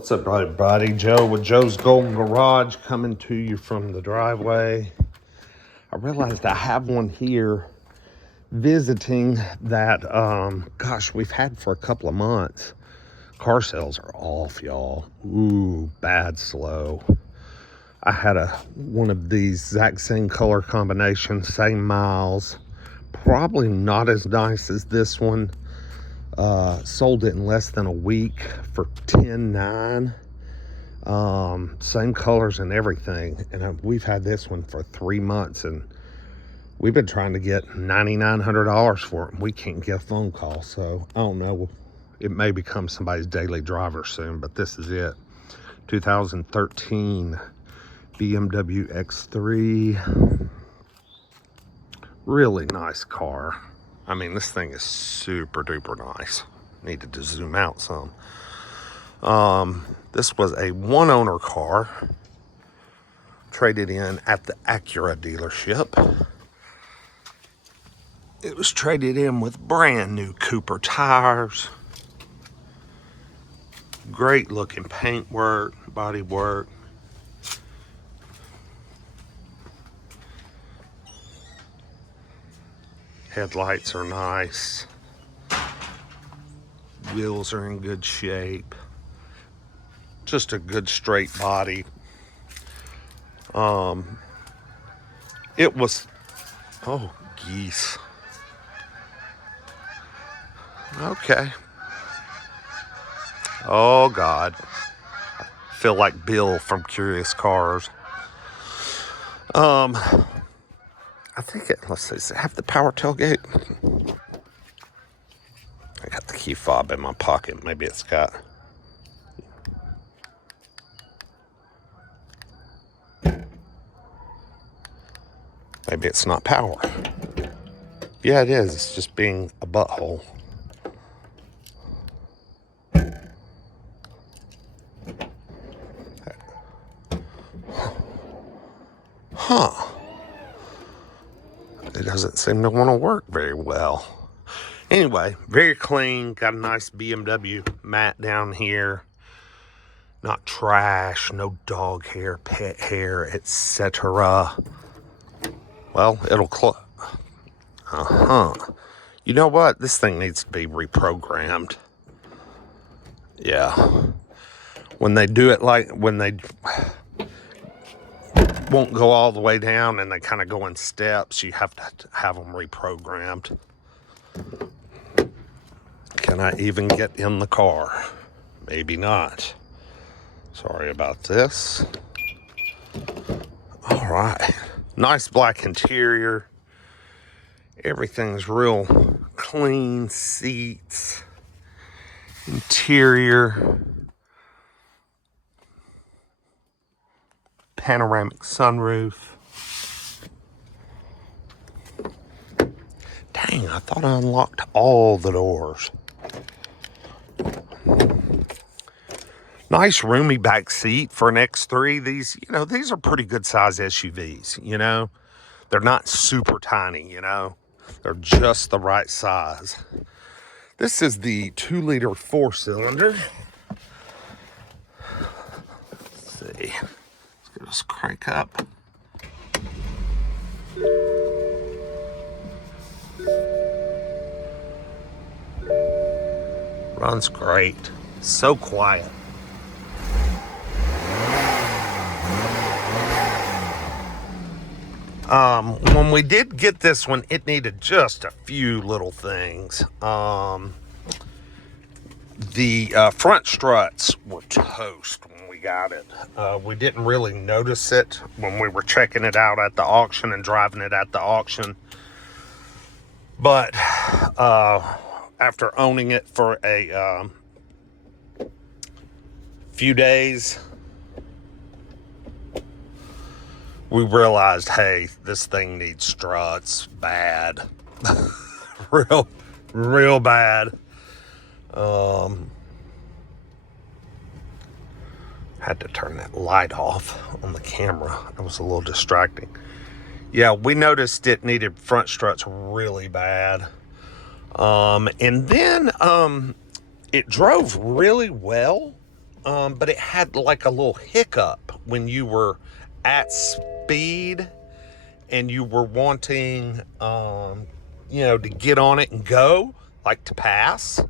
What's up, everybody? Joe with Joe's Golden Garage coming to you from the driveway. I realized I have one here visiting that, gosh, we've had for a couple of months. Car sales are off, y'all. Ooh, bad slow. I had one of these exact same color combination, same miles. Probably not as nice as this one. Sold it in less than a week for $10,900. Same colors and everything, and we've had this one for 3 months, and we've been trying to get $9,900 for it. We can't get a phone call, so I don't know. It may become somebody's daily driver soon, but this is it. 2013 BMW X3. Really nice car. I mean, this thing is super duper nice. Needed to zoom out some. This was a one owner car, traded in at the Acura dealership. It was traded in with brand new Cooper tires. Great looking paint work, body work. Headlights are nice. Wheels are in good shape. Just a good straight body. It was, oh, geese. Okay. Oh, God. I feel like Bill from Curious Cars. I think let's see, does it have the power tailgate? I got the key fob in my pocket. Maybe it's got... Maybe it's not power. Yeah, it is. It's just being a butthole. Huh. It doesn't seem to want to work very well. Anyway, very clean. Got a nice BMW mat down here. Not trash. No dog hair, pet hair, etc. Well, it'll You know what? This thing needs to be reprogrammed. Yeah. When they do it when they won't go all the way down and they kind of go in steps, you have to have them reprogrammed. Can I even get in the car? Maybe not. Sorry about this. All right. Nice black interior. Everything's real clean. Seats. Interior. Panoramic sunroof. Dang, I thought I unlocked all the doors. Nice roomy back seat for an X3. These are pretty good size SUVs, They're not super tiny, They're just the right size. This is the 2-liter 4-cylinder. Let's see. Let's get this crank up. Runs great. So quiet. When we did get this one, it needed just a few little things. The front struts were toast when we got it. We didn't really notice it when we were checking it out at the auction and driving it at the auction. But after owning it for a few days, we realized, hey, this thing needs struts bad. real bad. Had to turn that light off on the camera. That was a little distracting. Yeah, we noticed it needed front struts really bad. And then it drove really well but it had like a little hiccup when you were at speed and you were wanting, to get on it and go, like to pass.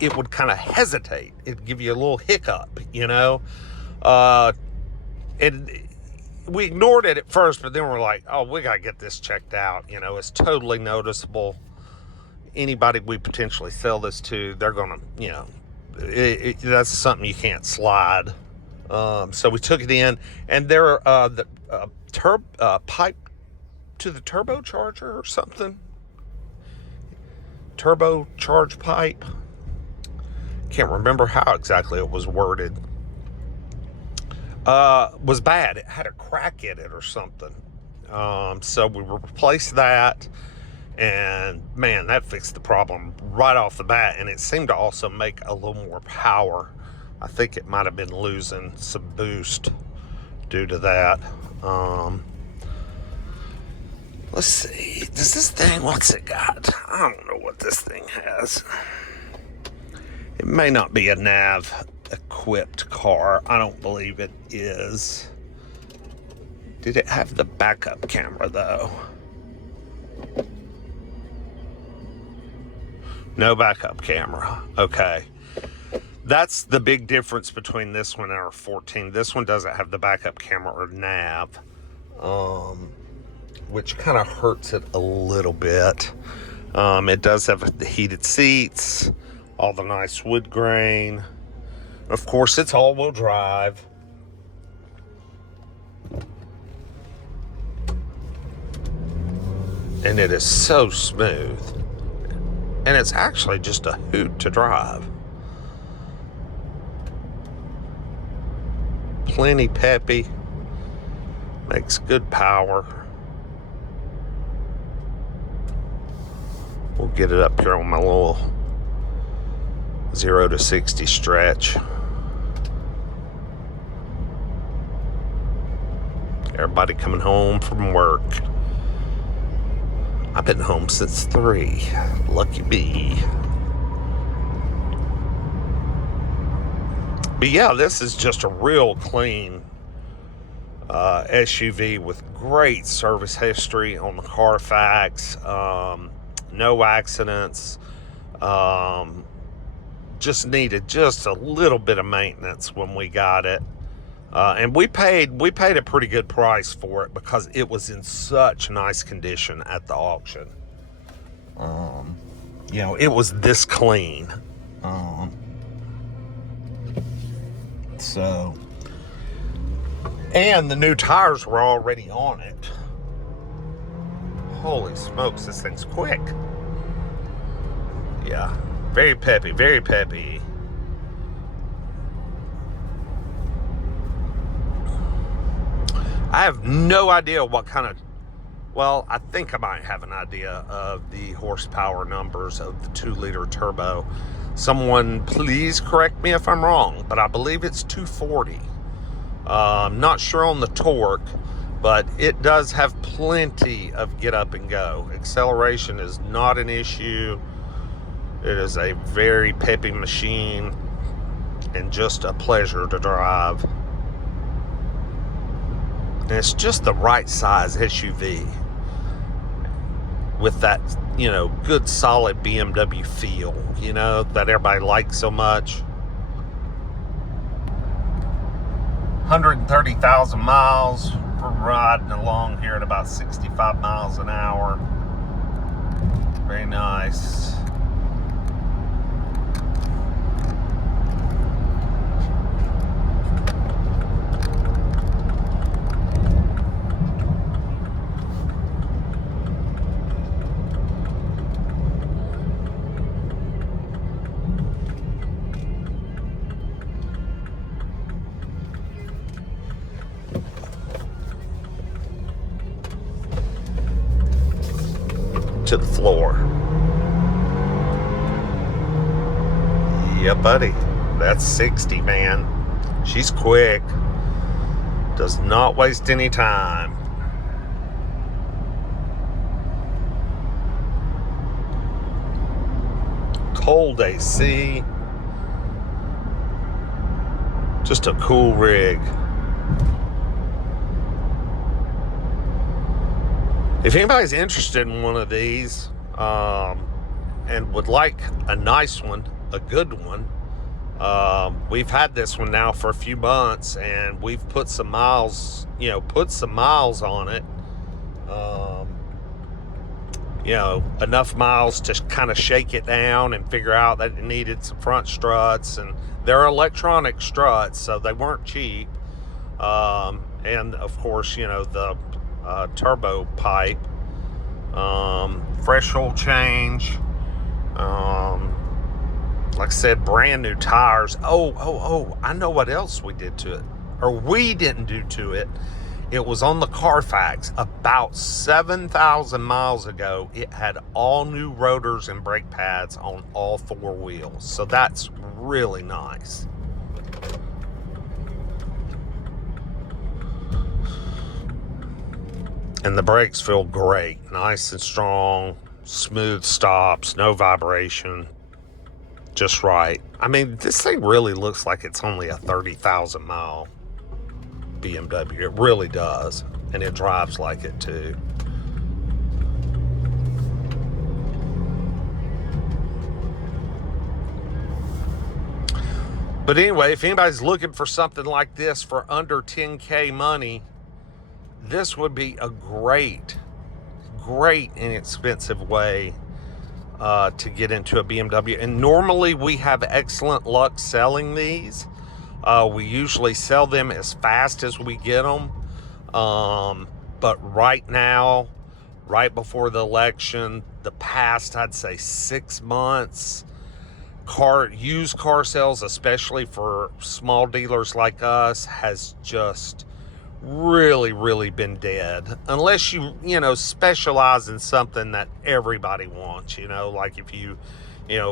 It would kind of hesitate. It'd give you a little hiccup, and we ignored it at first, but then we're like, oh, we got to get this checked out. It's totally noticeable. Anybody we potentially sell this to, they're going to, that's something you can't slide. So we took it in, and there the pipe to the turbocharger or something. Turbocharge pipe. Can't remember how exactly it was worded. Was bad. It had a crack in it or something. So we replaced that, and man, that fixed the problem right off the bat. And it seemed to also make a little more power. I think it might have been losing some boost due to that. Let's see. Does this thing, what's it got? I don't know what this thing has. It may not be a nav equipped car. I don't believe it is. Did it have the backup camera though? No backup camera. Okay. That's the big difference between this one and our 14. This one doesn't have the backup camera or nav, which kind of hurts it a little bit. It does have the heated seats, all the nice wood grain. Of course, it's all-wheel drive. And it is so smooth. And it's actually just a hoot to drive. Plenty peppy. Makes good power. We'll get it up here on my little 0 to 60 stretch. Everybody coming home from work. I've been home since 3. Lucky me. But yeah, this is just a real clean SUV with great service history on the Carfax. No accidents. Just needed just a little bit of maintenance when we got it. And we paid a pretty good price for it because it was in such nice condition at the auction. It was this clean. And the new tires were already on it. Holy smokes, this thing's quick. Yeah, very peppy, very peppy. I have no idea what kind of, well, I think I might have an idea of the horsepower numbers of the 2-liter turbo. Someone please correct me if I'm wrong, but I believe it's 240. I'm not sure on the torque, but it does have plenty of get up and go. Acceleration is not an issue. It is a very peppy machine and just a pleasure to drive. And it's just the right size SUV with that, good solid BMW feel, that everybody likes so much. 130,000 miles. We're riding along here at about 65 miles an hour. Very nice. To the floor. Yeah, buddy. That's 60, man. She's quick. Does not waste any time. Cold AC. Just a cool rig. If anybody's interested in one of these and would like a nice one, a good one, we've had this one now for a few months, and we've put some miles, on it. Enough miles to kind of shake it down and figure out that it needed some front struts, and they're electronic struts, so they weren't cheap. And of course, the turbo pipe, fresh oil change, like I said, brand new tires. I know what else we did to it, or we didn't do to it. It was on the Carfax about 7,000 miles ago. It had all new rotors and brake pads on all four wheels, so that's really nice. And the brakes feel great, nice and strong, smooth stops, no vibration, just right. I mean, this thing really looks like it's only a 30,000 mile BMW. It really does, and it drives like it too. But anyway, if anybody's looking for something like this for under 10K money, this would be a great inexpensive way to get into a BMW. And normally we have excellent luck selling these. We usually sell them as fast as we get them. But right now, right before the election, the past, I'd say 6 months, used car sales, especially for small dealers like us, has just really been dead, unless you specialize in something that everybody wants, like if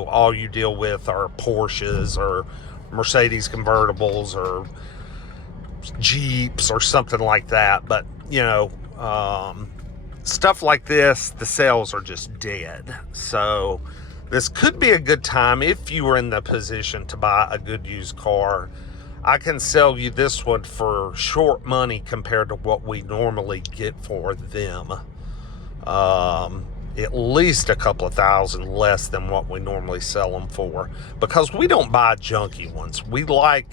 all you deal with are Porsches or Mercedes convertibles or Jeeps or something like that. But stuff like this, the sales are just dead. So this could be a good time if you were in the position to buy a good used car. I can sell you this one for short money compared to what we normally get for them. At least a couple of thousand less than what we normally sell them for, because we don't buy junky ones. We like,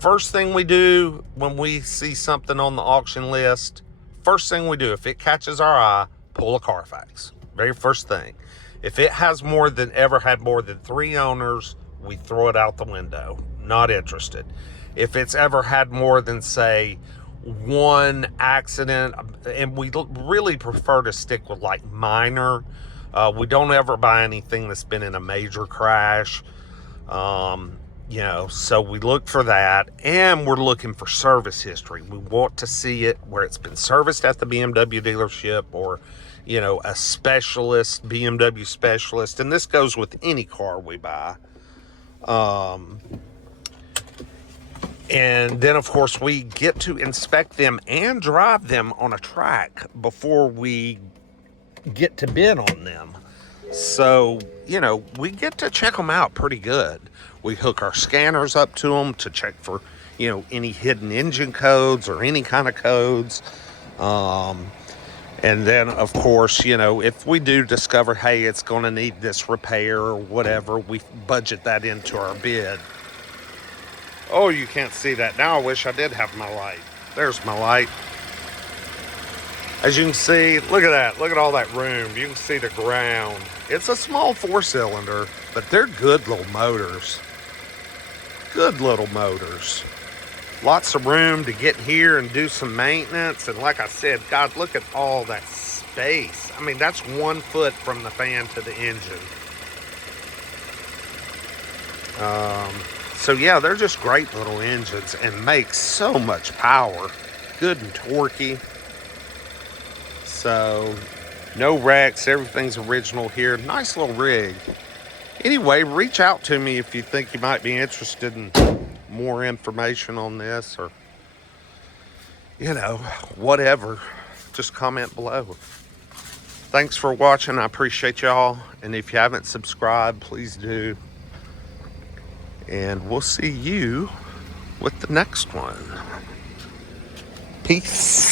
first thing we do when we see something on the auction list, first thing we do, if it catches our eye, pull a Carfax. Very first thing. If it has ever had more than 3 owners, we throw it out the window. Not interested. If it's ever had more than, say, 1 accident, and we really prefer to stick with like minor. We don't ever buy anything that's been in a major crash. So we look for that, and we're looking for service history. We want to see it where it's been serviced at the BMW dealership, or a specialist, BMW specialist, and this goes with any car we buy. And then, of course, we get to inspect them and drive them on a track before we get to bid on them. So, we get to check them out pretty good. We hook our scanners up to them to check for, any hidden engine codes or any kind of codes. And then, of course, if we do discover, hey, it's going to need this repair or whatever, we budget that into our bid. Oh, you can't see that. Now I wish I did have my light. There's my light. As you can see, look at that. Look at all that room. You can see the ground. It's a small 4-cylinder, but they're good little motors. Good little motors. Lots of room to get here and do some maintenance. And like I said, God, look at all that space. I mean, that's 1 foot from the fan to the engine. So yeah, they're just great little engines and make so much power. Good and torquey. So no wrecks, everything's original here. Nice little rig. Anyway, reach out to me if you think you might be interested in more information on this, or whatever. Just comment below. Thanks for watching. I appreciate y'all. And if you haven't subscribed, please do. And we'll see you with the next one. Peace.